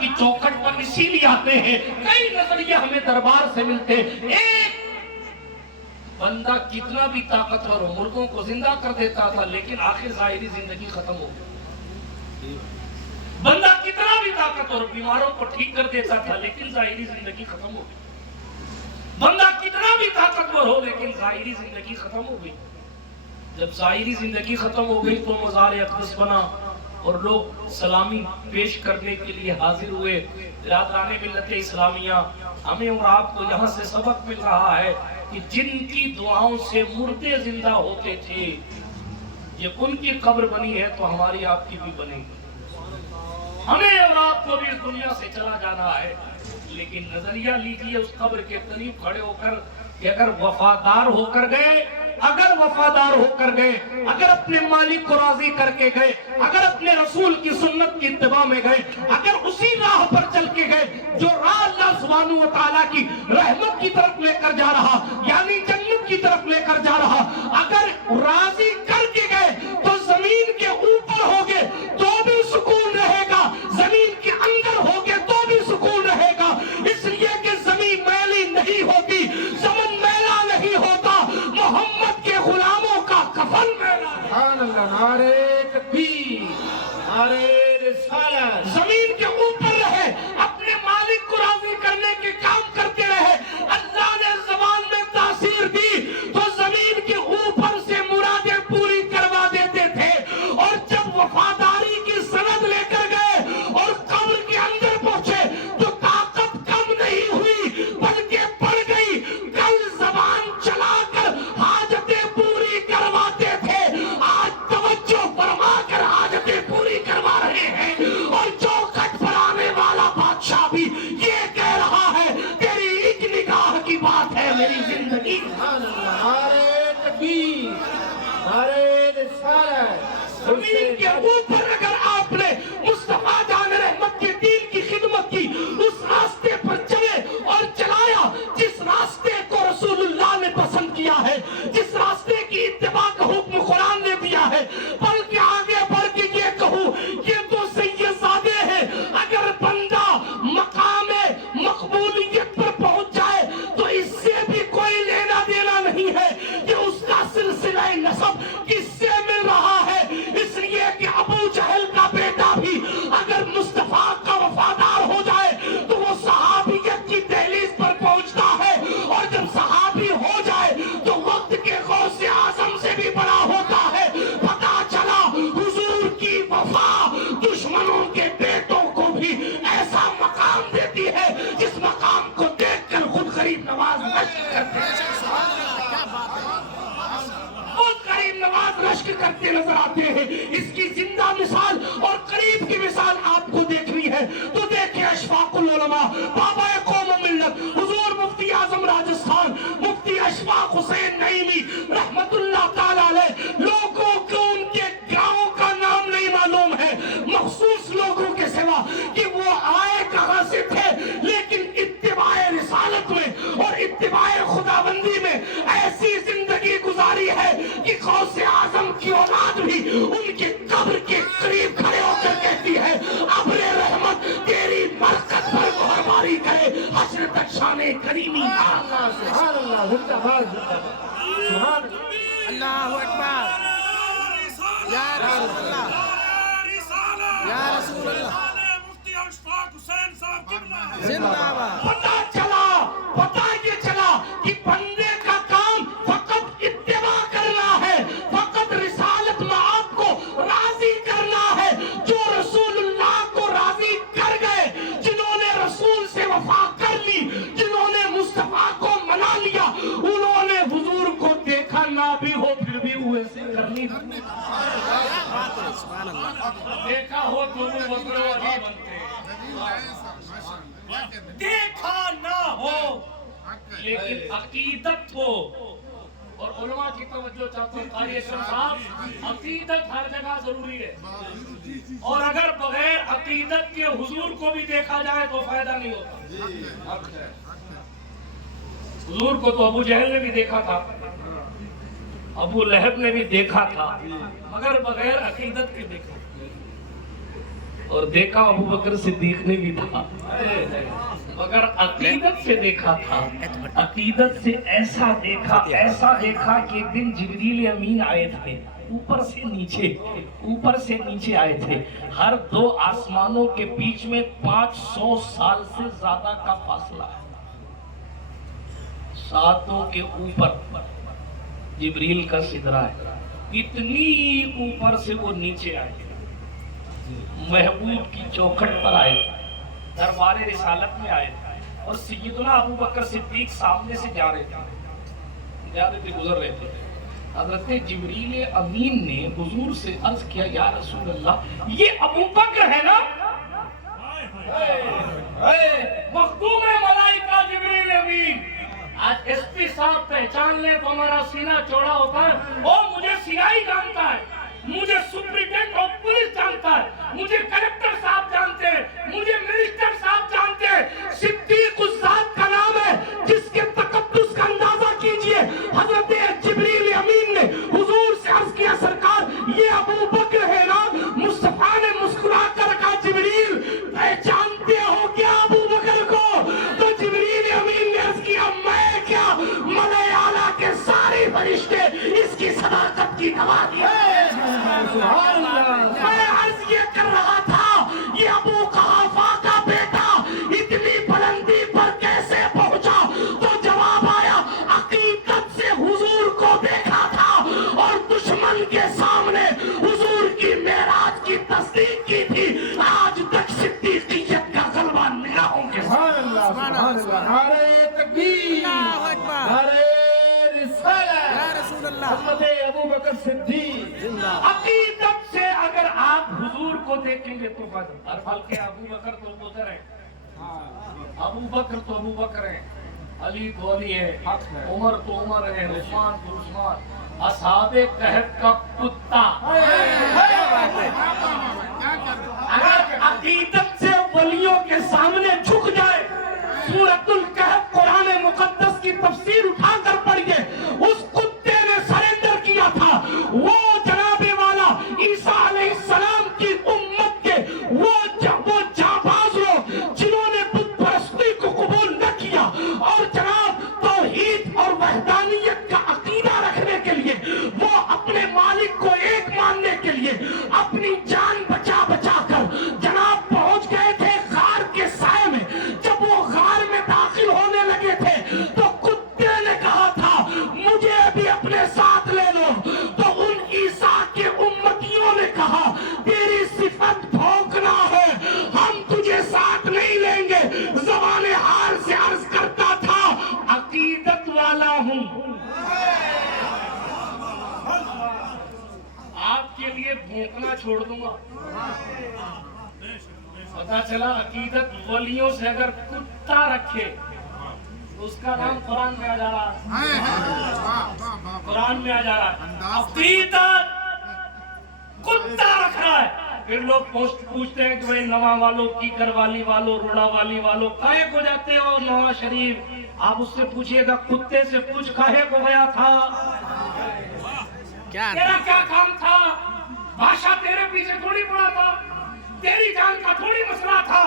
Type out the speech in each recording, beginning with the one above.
کی چوکھٹ پر اسی لیے آتے ہیں، کئی نظریے ہمیں دربار سے ملتے ہیں۔ ایک بندہ کتنا بھی طاقتور ہو، مردوں کو زندہ کر دیتا تھا، لیکن آخر ظاہری زندگی ختم ہو گئی۔ بندہ کتنا بھی طاقتور، بیماروں کو ٹھیک کر دیتا تھا، لیکن ظاہری زندگی ختم ہو گئی۔ بندہ کتنا بھی طاقتور ہو، لیکن ظاہری زندگی ختم ہو گئی۔ جب ظاہری زندگی ختم ہو گئی تو مزار اقدس بنا اور لوگ سلامی پیش کرنے کے لیے حاضر ہوئے۔ برادران ملت اسلامیہ، ہمیں اور آپ کو یہاں سے سبق مل رہا ہے کہ جن کی دعاؤں سے مردے زندہ ہوتے تھے، یہ ان کی قبر بنی ہے تو ہماری آپ کی بھی بنے گی۔ ہمیں اور آپ کو بھی اس دنیا سے چلا جانا ہے، لیکن نظریہ لیجیے اس قبر کے قریب کھڑے ہو کر کہ اگر وفادار ہو کر گئے، اگر وفادار ہو کر گئے، اگر اپنے مالک کو راضی کر کے گئے، اگر اپنے رسول کی سنت کی اتباع میں گئے، اگر اسی راہ پر چل کے گئے جو راہ اللہ سبحانہ و تعالیٰ کی رحمت کی طرف لے کر جا رہا، یعنی جنت کی طرف لے کر جا رہا، اگر راضی کر کے گئے تو زمین کے اوپر ہوگے تو بھی سکون رہے گا، زمین کے اندر ہوگے تو بھی سکون رہے گا، اس لیے کہ زمین میلی نہیں ہوتی، زمن میلا نہیں ہوتا، محمد کے غلاموں کا کفن میلا ہے۔ سبحان اللہ، نعرہ تکبیر، نعرہ رسالت۔ زمین کے اوپر رہے، اپنے مالک کو راضی کرنے کے کام کرتے رہے، اللہ نے زبان میں تاثیر دی تو زمین کے اوپر سے مرادیں پوری کروا دیتے تھے، اور جب وفاداری کی سند لے کر گئے اور قبر کے اندر پہنچے تو طاقت کم نہیں ہوئی بلکہ بڑھ گئی۔ کل زبان چلا کر حاجتیں پوری کرواتے تھے، آج توجہ فرما کر حاجتیں پوری کروا رہے ہیں، اور چوکھٹ پر آنے والا بادشاہ بھی یہ کہہ رہا ہے تیری ایک نگاہ کی بات ہے میری زندگی۔ سبحان اللہ، نعرہ تکبیر، نعرہ رسالت۔ زمین کے اوپر اگر آپ نے مصطفیٰ جان رحمت کے دین کی خدمت کی، اس راستے پر چلے اور چلایا جس راستے کو رسول اللہ نے پسند کیا ہے، جس راستے کی اتباع کا حکم قرآن نے دیا ہے، بلکہ آگے بڑھ کے یہ کہوں یہ تو سیدزادے ہیں، اگر بندہ مقام مقبولیت پر پہنچ جائے تو اس سے بھی کوئی لینا دینا نہیں ہے، یہ اس کا سلسلہ نسب کس سے مل رہا ہے، اس لیے کہ ابو جہل کا بیٹا بھی اگر مصطفیٰ کا وفادار ہو جائے تو وہ صحابیت کی دہلیز پر پہنچتا ہے، اور جب صحابی ہو جائے تو وقت کے غوث اعظم سے بھی بڑا ہوتا ہے۔ پتا چلا حضور کی وفا دشمنوں کے بیٹوں کو بھی ایسا مقام دیتی ہے جس مقام کو دیکھ کر خود غریب نواز رشک کرتے ہیں، خود غریب نواز رشک کرتے نظر آتے ہیں۔ اس کی زندہ مثال اور قریب کی مثال آپ کو دیکھنی ہے تو دیکھیں اشفاق العلماء، بابا قوم و ملت، حضور مفتی اعظم راجستھان مفتی اشفاق حسین نعیمی رحمت اللہ تعالی علیہ، لوگوں کو ان کے گاؤں کا نام نہیں معلوم ہے مخصوص لوگوں کے سوا کہ وہ آئے کہاں سے تھے، لیکن اتباع رسالت میں اور اتباع خداوندی میں ایسی زندگی گزاری ہے کہ غوث اعظم کی اولاد بھی ان کے قبر کے قریب کھڑے ہو کر کہتی ہے ابر رحمت تیری برکت پر مہربانی کرے، حشر تک شان کریمی کا۔ سبحان اللہ، زندہ باد، زندہ باد، سبحان اللہ اکبر، یا رسول اللہ، یا رسول اللہ، مفتی اشفاق حسین صاحب قبلہ زندہ باد۔ پتا یہ چلا کہ بندے کا کام فقط اتباع کرنا ہے، فقط رسالت میں آپ کو راضی کرنا ہے۔ جو رسول اللہ کو راضی کر گئے، جنہوں نے رسول سے وفا کر لی، جنہوں نے مصطفیٰ کو منا لیا، انہوں نے حضور کو دیکھا نہ بھی ہو پھر بھی ہوئے سے کرنی، دیکھا ہو تو وہ وہی بنتے، دیکھا نہ ہو لیکن عقیدت ہو۔ اور علماء کی توجہ چاہتے ہیں قاری اکرم صاحب، عقیدت ہر جگہ ضروری ہے، اور اگر بغیر عقیدت کے حضور کو بھی دیکھا جائے تو فائدہ نہیں ہوتا۔ حضور کو تو ابو جہل نے بھی دیکھا تھا، ابو لہب نے بھی دیکھا تھا، مگر بغیر عقیدت کے دیکھا۔ اور دیکھا ابو بکر صدیق نے بھی تھا، مگر عقیدت سے دیکھا تھا، عقیدت سے ایسا دیکھا کہ ایک دن جبریل امین آئے تھے، اوپر سے نیچے آئے تھے، ہر دو آسمانوں کے بیچ میں 500 سال سے زیادہ کا فاصلہ ہے، ساتوں کے اوپر جبریل کا سدرہ ہے، اتنی اوپر سے وہ نیچے آئے، محبوب کی چوکھٹ پر آئے، دربار رسالت میں آئے، اور سیدنا ابو بکر صدیق سامنے سے جا رہے تھے، گزر رہے تھے، حضرت جبریل امین نے حضور سے عرض کیا، یا رسول اللہ یہ ابو بکر ہے نا؟ مخدوم ملائکہ جبریل امین، آج ایس پی صاحب پہچان لے تو ہمارا سینہ چوڑا ہوتا ہے، وہ مجھے سیائی جانتا ہے، مجھے سپرنٹینڈنٹ آف پولیس جانتا ہے، مجھے کلکٹر صاحب جانتے ہیں، مجھے منسٹر صاحب جانتے ہیں، صدیق اس ذات کا نام ہے جس کے تقدس کا اندازہ کیجئے۔ حضرت جبریل امین نے حضور سے عرض کیا، سرکار یہ ابو بکر ہے نا؟ مصطفیٰ نے مسکرا کر کہا، جبریل پہچانتے ہو کیا ابو بکر کو؟ تو جبریل امین نے عرض کیا، میں کیا، ملائے اعلیٰ کے سارے فرشتے اس کی صداقت کی گواہ ہیں۔ میں عرض یہ کر رہا تھا، یہ ابو قحافہ کا بیٹا اتنی بلندی پر کیسے پہنچا؟ تو جواب آیا، عقیدت سے حضور کو دیکھا تھا اور دشمن کے سامنے حضور کی معراج کی تصدیق کی تھی، آج تک صدیقیت کا غلبہ نگاہوں کے ساتھ۔ سبحان اللہ، سبحان اللہ، نعرہ تکبیر، اللہ اکبر، نعرہ رسالت، یا رسول اللہ، حضرت ابو بکر صدیق۔ عقیدت سے اگر آپ حضور کو دیکھیں گے تو ہر پھل کے ابو بکر تو ابو ہے، ابو بکر تو ابو بکر ہیں، علی تو علی ہے، عمر تو عمر ہے، عثمان تو عثمان، اصحاب کہف کا کتا۔ اگر عقیدت سے ولیوں کے سامنے جھک جائے، سورۃ الکہف قرآن مقدس کی تفسیر اٹھا کر پڑھیے، اس کتے نے سرنڈر کیا تھا، وہ جناب والا عیسیٰ علیہ السلام کی امت کے وہ جانباز لوگ جنہوں نے بت پرستی کو قبول نہ کیا اور جناب توحید اور وحدانیت کا عقیدہ رکھنے کے لیے، وہ اپنے مالک کو ایک ماننے کے لیے اپنی جان بچا بچا کر جناب پہنچ گئے تھے غار کے سائے میں۔ جب وہ غار میں داخل ہونے لگے تھے تو کتے نے کہا تھا، مجھے بھی اپنے ساتھ لے لو۔ تو ان عیسیٰ کے امتیوں نے کہا، تیری صفت بھونکنا ہے، ہم تجھے ساتھ نہیں لیں گے۔ زبان حال سے عرض کرتا تھا، عقیدت والا ہوں، آپ کے لیے بھونکنا چھوڑ دوں گا۔ پتا چلا عقیدت ولیوں سے اگر کتا رکھے اس کا نام قرآن میں آ جا رہا ہے، قرآن میں آ جا رہا ہے، عقیدت کتا رکھ رہا ہے۔ پھر لوگ پوچھتے ہیں کہ بھئی نواں والوں، کیکر والی والوں، روڑا والی والوں کاہے کو جاتے ہو نواں شریف؟ آپ اس سے پوچھئے گا، کتے سے پوچھ کاہے کو گیا تھا؟ تیرا کیا کام تھا؟ بادشاہ تیرے پیچھے تھوڑی پڑا تھا، تیری جان کا تھوڑی مسئلہ تھا،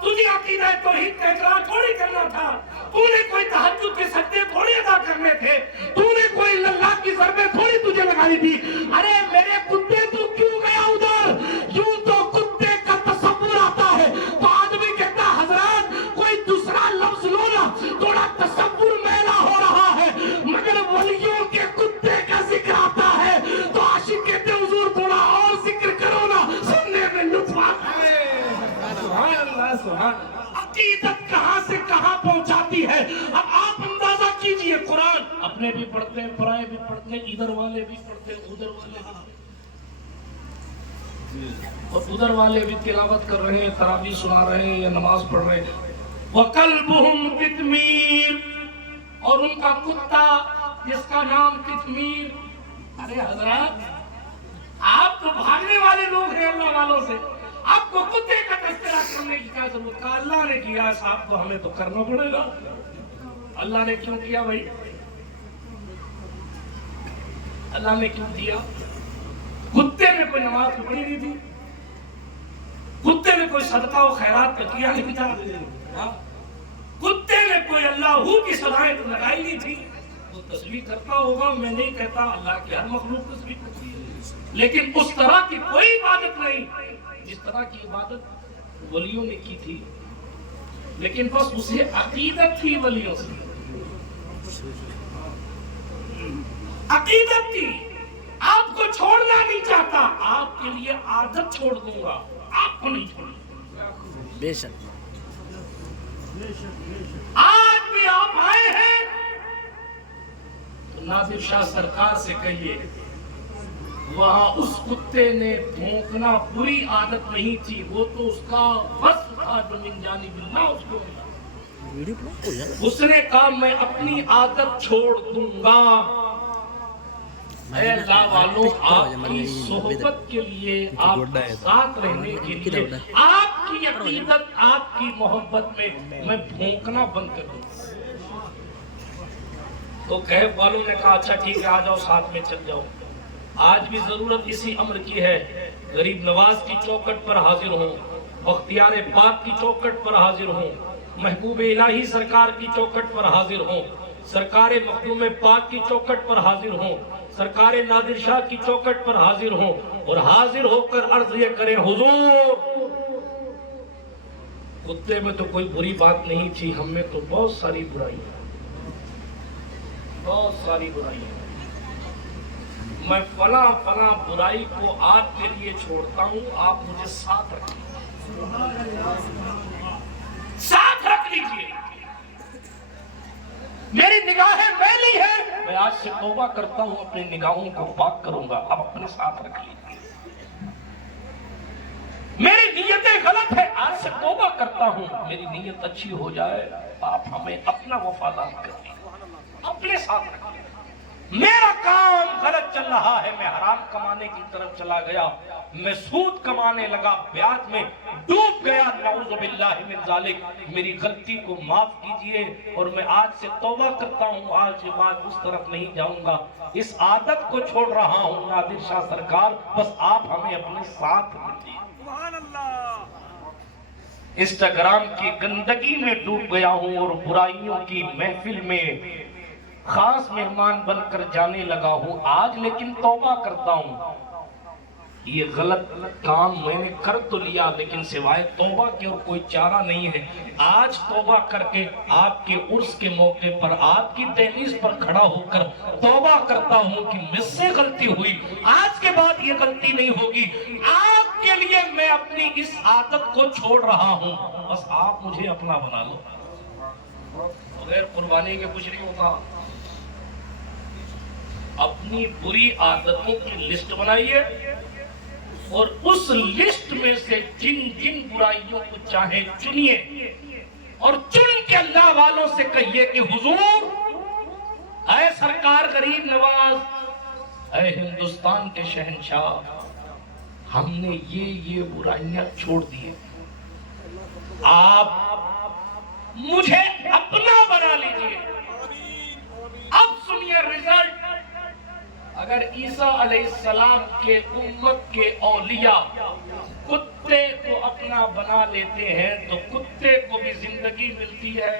تجھے عقیدہ توحید کا اقرار تھوڑی کرنا تھا، تو نے کوئی تہجد کے سجدے تھوڑی ادا کرنے تھے، تو نے کوئی اللہ کی ضربیں تھوڑی تجھے لگانی تھی۔ ارے میرے کتے تو کیوں گیا ادھر؟ یوں تو کتے کا تصور آتا ہے تو آدمی کہتا، حضرات کوئی دوسرا لفظ لو نا، تھوڑا تصور میلا ہو رہا ہے، مگر ولیوں کے کتے کا ذکر آتا ہے تو عاشق کہتے حضور تھوڑا اور ذکر کرو نا، سننے میں لطف آتا ہے۔ سبحان اللہ، سبحان اللہ۔ عقیدت کہاں سے کہاں پہنچاتی ہے، اب آپ اندازہ کیجئے۔ قرآن اپنے بھی پڑھتے ہیں، پرائے بھی پڑھتے ہیں، ادھر والے بھی پڑھتے ہیں، ادھر والے بھی، اور ادھر والے بھی تلاوت کر رہے ہیں، تراویح سنا رہے ہیں یا نماز پڑھ رہے ہیں۔ وَقَلْبُهُمْ قِطْمِيرٌ، اور ان کا کتا جس کا نام قطمیر۔ ارے حضرات آپ تو بھاگنے والے لوگ ہیں اللہ والوں سے، آپ کو کتے کا تذکرہ کرنے کی کیا ضرورت؟ کہا اللہ نے کیا صاحب تو ہمیں تو کرنا پڑے گا۔ اللہ نے کیوں کیا بھائی؟ اللہ نے کیوں کیا؟ کتے نے کوئی نماز پڑھی نہیں تھی، کتے نے کوئی صدقہ و خیرات پہ کیا نہیں تھا، ہاں؟ کتے نے کوئی اللہ کی صلاحیت لگائی نہیں تھی. وہ تسبیح کرتا ہوگا، میں نہیں کہتا، اللہ کی ہر مخلوق تسبیح کرتی ہے، لیکن اس طرح کی کوئی عبادت نہیں جس طرح کی عبادت ولیوں نے کی تھی. لیکن بس اسے عقیدت تھی، ولیوں سے عقیدت تھی. آپ کو چھوڑنا نہیں چاہتا، آپ کے لیے عادت چھوڑ دوں گا، آپ کو نہیں چھوڑوں گا. بے شک. آج بھی آپ آئے ہیں تو نادر شاہ سرکار سے کہیے، وہاں اس کتے نے بھونکنا بری عادت نہیں تھی، وہ تو اس کا وصف تھا جو من جانب اللہ اس کو ملا. اس نے کہا میں اپنی عادت چھوڑ دوں گا. اے اللہ والوں، آپ کی صحبت کے لیے، آپ کے ساتھ رہنے کے لیے، آپ کی عقیدت، آپ کی محبت میں بھونکنا بند کر دوں. تو کہف والوں نے کہا اچھا ٹھیک ہے، آ جاؤ ساتھ میں چل جاؤ. آج بھی ضرورت اسی امر کی ہے. غریب نواز کی چوکٹ پر حاضر ہوں، بختیار پاک کی چوکٹ پر حاضر ہوں، محبوب الہی سرکار کی چوکٹ پر حاضر ہوں، سرکار مخدوم پاک کی چوکٹ پر حاضر ہوں، سرکار نادر شاہ کی چوکٹ پر حاضر ہوں، اور حاضر ہو کر عرض یہ کریں، حضور کتے میں تو کوئی بری بات نہیں تھی، ہم میں تو بہت ساری برائی ہے، بہت ساری برائی ہے. میں فلاں فلاں برائی کو آپ کے لیے چھوڑتا ہوں، آپ مجھے ساتھ رکھیں، ساتھ رکھ لیجئے. میری نگاہیں میلی ہیں، میں آج سے توبہ کرتا ہوں، اپنی نگاہوں کو پاک کروں گا، اب اپنے ساتھ رکھ لیجئے. میری نیتیں غلط ہے، آج سے توبہ کرتا ہوں، میری نیت اچھی ہو جائے، آپ ہمیں اپنا وفادار کر دیجئے، اپنے ساتھ رکھ لیجئے. میرا کام غلط چل رہا ہے، میں حرام کمانے کی طرف چلا گیا، میں سود کمانے لگا، بیعت میں ڈوب گیا، نعوذ باللہ من ذالک. میری غلطی کو معاف کیجئے، اور میں آج سے توبہ کرتا ہوں، آج کے بعد اس طرف نہیں جاؤں گا، اس عادت کو چھوڑ رہا ہوں. نادر شاہ سرکار بس آپ ہمیں اپنے ساتھ رکھیے. انسٹاگرام کی گندگی میں ڈوب گیا ہوں، اور برائیوں کی محفل میں خاص مہمان بن کر جانے لگا ہوں. آج لیکن توبہ کرتا ہوں، یہ غلط کام میں نے کر تو لیا، لیکن سوائے توبہ کے اور کوئی چارہ نہیں ہے. آج توبہ کر کے آپ کے عرس کے موقع پر، آپ کی دہلیز پر کھڑا ہو کر توبہ کرتا ہوں کہ مجھ سے غلطی ہوئی، آج کے بعد یہ غلطی نہیں ہوگی. آپ کے لیے میں اپنی اس عادت کو چھوڑ رہا ہوں، بس آپ مجھے اپنا بنا لو. بغیر قربانی کے کچھ نہیں ہوتا. اپنی بری عادتوں کی لسٹ بنائیے، اور اس لسٹ میں سے جن جن برائیوں کو چاہے چنیے، اور چن کے اللہ والوں سے کہیے کہ حضور، اے سرکار غریب نواز، اے ہندوستان کے شہنشاہ، ہم نے یہ برائیاں چھوڑ دی ہیں، آپ مجھے اپنا بنا لیجئے. اب سنیے رزلٹ. اگر عیسیٰ علیہ السلام کے امت کے اولیاء کتے کو اپنا بنا لیتے ہیں تو کتے کو بھی زندگی ملتی ہے،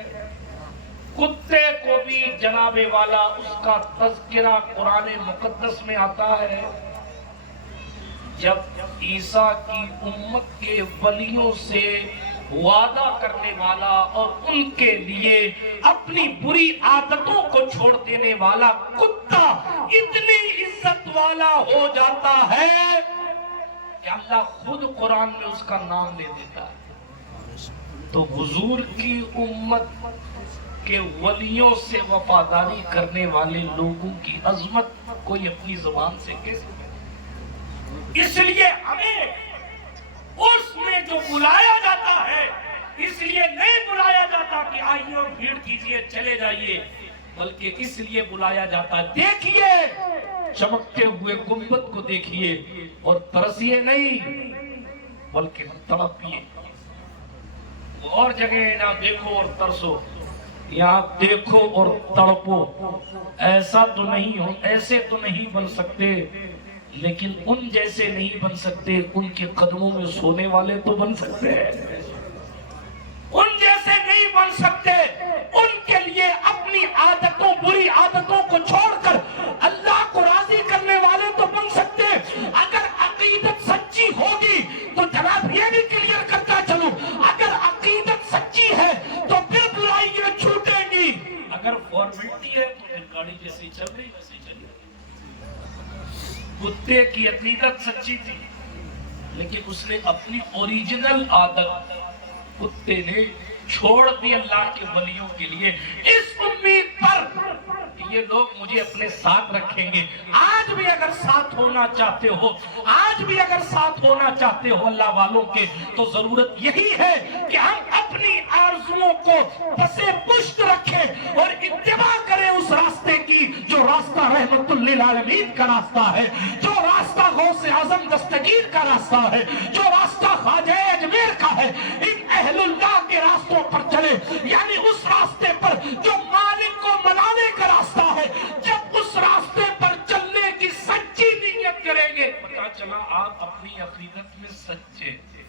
کتے کو بھی جناب والا اس کا تذکرہ قرآن مقدس میں آتا ہے. جب عیسیٰ کی امت کے ولیوں سے وعدہ کرنے والا اور ان کے لیے اپنی بری عادتوں کو چھوڑ دینے والا کتا اتنی عزت والا ہو جاتا ہے کہ اللہ خود قرآن میں اس کا نام لے دیتا ہے. تو حضور کی امت کے ولیوں سے وفاداری کرنے والے لوگوں کی عظمت کوئی اپنی زبان سے کیسے؟ اس لیے ہمیں اس میں جو بلایا جاتا ہے، اس لیے نہیں بلایا جاتا کہ آئیے اور بھیڑ کیجئے چلے جائیے، بلکہ اس لیے بلایا جاتا ہے دیکھیے چمکتے ہوئے گنبد کو دیکھیے اور ترسیے نہیں بلکہ تڑپیے. اور جگہ نہ دیکھو اور ترسو، یہاں دیکھو اور تڑپو. ایسا تو نہیں ہو، ایسے تو نہیں بن سکتے لیکن ان جیسے نہیں بن سکتے، ان کے قدموں میں سونے والے تو بن سکتے ہیں۔ ان جیسے نہیں بن سکتے، ان کے لیے اپنی عادتوں، بری عادتوں کو چھوڑ کر اللہ کو راضی کرنے والے تو بن سکتے۔ اگر عقیدت سچی ہوگی تو جناب یہ بھی کلیئر کرتا چلوں، اگر عقیدت سچی ہے تو پھر برائیاں چھوٹیں گی، اگر فارمیلٹی ہے تو پھر گاڑی جیسی چل رہی ویسی چلی۔ کتے کی عقیدت سچی تھی لیکن اس نے اپنی اوریجنل عادت کتے نے چھوڑ دی اللہ کے ولیوں کے لیے، اس امید پر کہ یہ لوگ مجھے اپنے ساتھ رکھیں گے۔ آج بھی اگر ساتھ ہونا چاہتے ہو، آج بھی اگر ساتھ ہونا چاہتے ہو اللہ والوں کے، تو ضرورت یہی ہے کہ ہم اپنی آرزوؤں کو پسے پشت رکھیں اور اتباع کریں اس راستے کی جو راستہ رحمت للعالمین کا راستہ ہے، جو راستہ غوث اعظم دستگیر کا راستہ ہے، جو راستہ خواجہ اجمیر کا ہے۔ ان اہل اللہ کے راستوں پر چلے، یعنی اس راستے پر جو مالک کو منانے کا راستہ ہے۔ جب اس راستے پر چلنے کی سچی نیت کریں گے، پتہ چلا آپ اپنی عقیدت میں سچے تھے۔